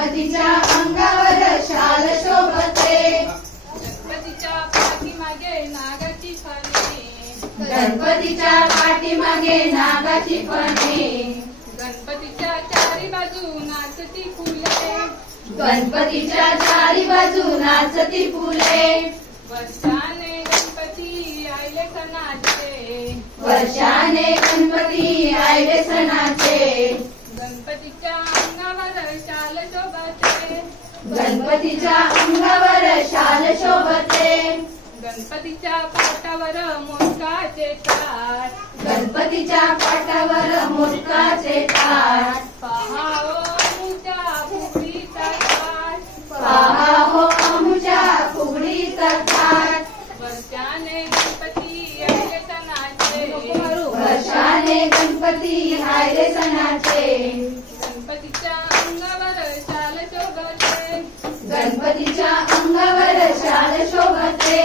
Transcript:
गणपतीच्या अंगावर शाल शोभते, गणपतीच्या पाठीमागे नागाची फणे, गणपतीच्या पाठीमागे नागाची फणे, गणपतीच्या चारी बाजू नाचती फुले, गणपतीच्या चारी बाजू नाचती फुले, वर्षाने गणपती आले सणाचे, वर्षाने गणपती आले सणाचे, गणपतीच्या अंगावर शाल शोभते, गणपतीच्या अंगावर शाल शोभते, गणपतीच्या पाटावर मोदकाचे ताट, गणपतीच्या पाटावर मोदकाचे ताट, पहा ओ आमुच्या फुगडीचा ताट, पहा हो आमुच्या फुगडीचा थाट, वर्षाने गणपती आले सणाचे, वर्षाने गणपती आले सणाचे, गणपतीच्या अंगावर शाल शोभते, गणपतीच्या अंगावर शाल शोभते,